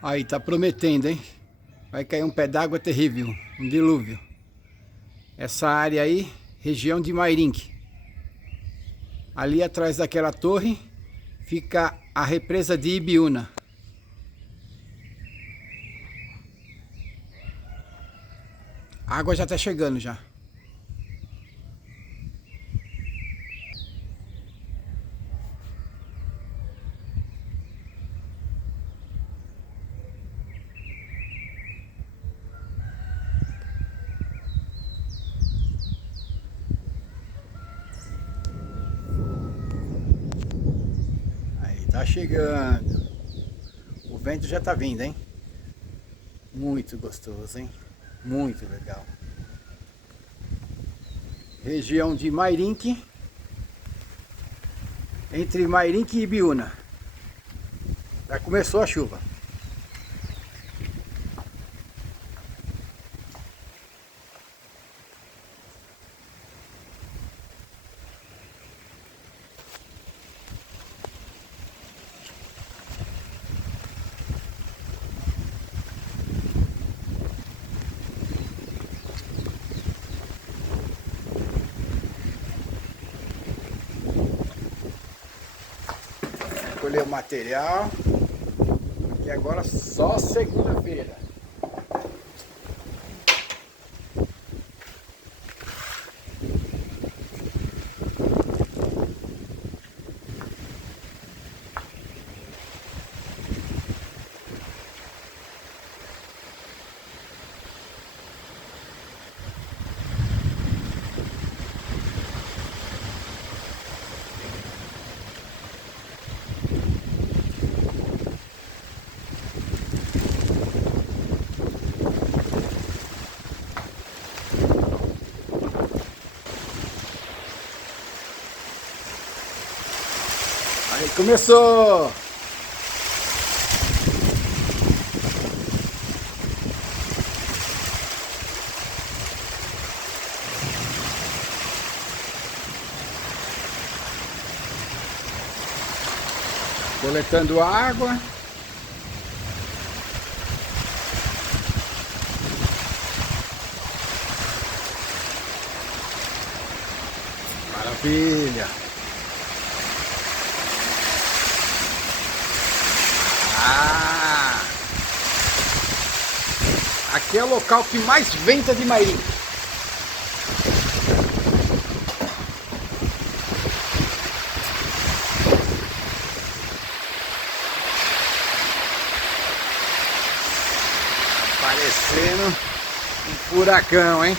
Aí, tá prometendo, hein? Vai cair um pé d'água terrível, um dilúvio. Essa área aí, região de Mairinque. Ali atrás daquela torre, fica a represa de Ibiúna. A água já tá chegando já. Aí, tá chegando. O vento já tá vindo, hein? Muito gostoso, hein? Muito legal. Região de Mairinque. Entre Mairinque e Ibiúna. Já começou a chuva. Colher o material. E agora só segunda-feira. Aí começou! Coletando água. Maravilha! Ah! Aqui é o local que mais venta de Mairinque. Parecendo um furacão, hein?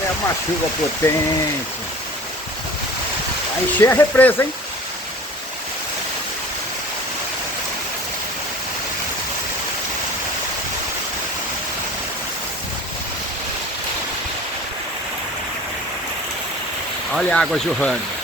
É uma chuva potente. Vai encher a represa, hein? Olha a água jorrando.